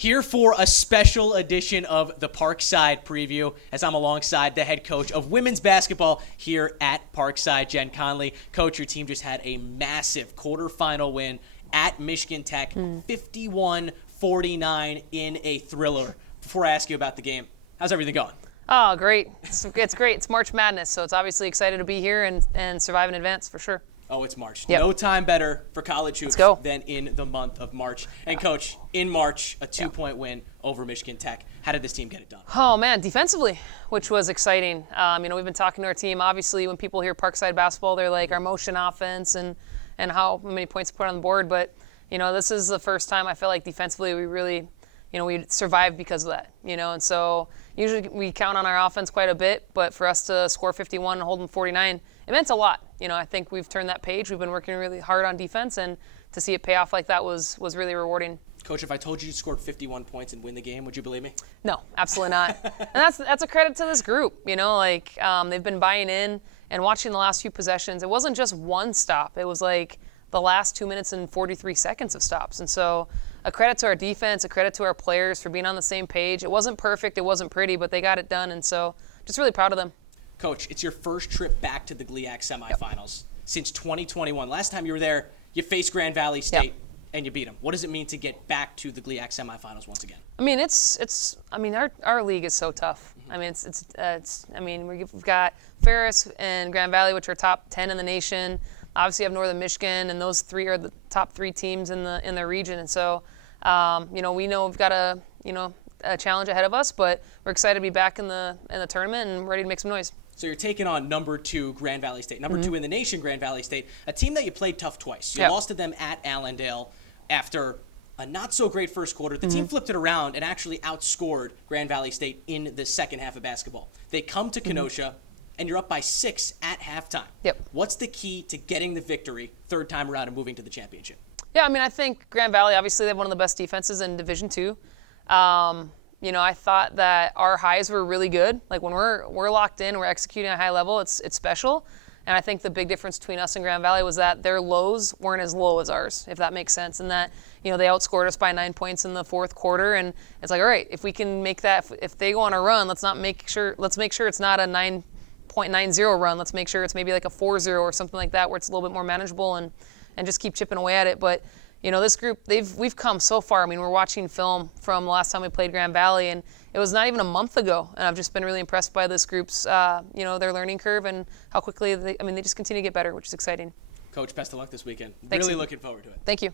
Here for a special edition of the Parkside Preview, as I'm alongside the head coach of women's basketball here at Parkside, Jen Conley. Coach, your team just had a massive quarterfinal win at Michigan Tech, 51-49 in a thriller. Before I ask you about the game, how's everything going? Oh, great. It's great. It's March Madness, so it's obviously excited to be here and survive in advance for sure. Oh, it's March. Yep. No time better for college hoops than in the month of March. And, Coach, in March, a two-point win over Michigan Tech. How did this team get it done? Oh, man, defensively, which was exciting. We've been talking to our team. Obviously, when people hear Parkside basketball, they're like our motion offense and how many points put on the board. But, this is the first time I feel like defensively we really, we survived because of that. And so usually we count on our offense quite a bit, but for us to score 51 and hold them 49, it meant a lot. I think we've turned that page. We've been working really hard on defense, and to see it pay off like that was really rewarding. Coach, if I told you scored 51 points and win the game, would you believe me? No, absolutely not. And that's a credit to this group. They've been buying in and watching the last few possessions. It wasn't just one stop. It was like the last 2 minutes and 43 seconds of stops. And so a credit to our defense, a credit to our players for being on the same page. It wasn't perfect. It wasn't pretty, but they got it done. And so just really proud of them. Coach, it's your first trip back to the GLIAC semifinals since 2021. Last time you were there, you faced Grand Valley State and you beat them. What does it mean to get back to the GLIAC semifinals once again? Our league is so tough. We've got Ferris and Grand Valley, which are top 10 in the nation. Obviously, you have Northern Michigan, and those three are the top three teams in their region. And so, we know we've got a challenge ahead of us, but we're excited to be back in the tournament and ready to make some noise. So you're taking on number 2 Grand Valley State, number 2 in the nation Grand Valley State, a team that you played tough twice. You lost to them at Allendale after a not so great first quarter. The team flipped it around and actually outscored Grand Valley State in the second half of basketball. They come to Kenosha, and you're up by 6 at halftime. What's the key to getting the victory third time around and moving to the championship? Yeah, I think Grand Valley, obviously, they have one of the best defenses in Division II. I thought that our highs were really good. Like when we're locked in, we're executing at a high level, it's special. And I think the big difference between us and Grand Valley was that their lows weren't as low as ours, if that makes sense. And that, they outscored us by 9 points in the fourth quarter. And it's like, all right, if we can make that, if they go on a run, let's make sure it's not a 9.90 run. Let's make sure it's maybe like a 4-0 or something like that, where it's a little bit more manageable and just keep chipping away at it. But this group, we've come so far. We're watching film from the last time we played Grand Valley, and it was not even a month ago. And I've just been really impressed by this group's, their learning curve and how quickly they just continue to get better, which is exciting. Coach, best of luck this weekend. Thanks. Really looking forward to it. Thank you.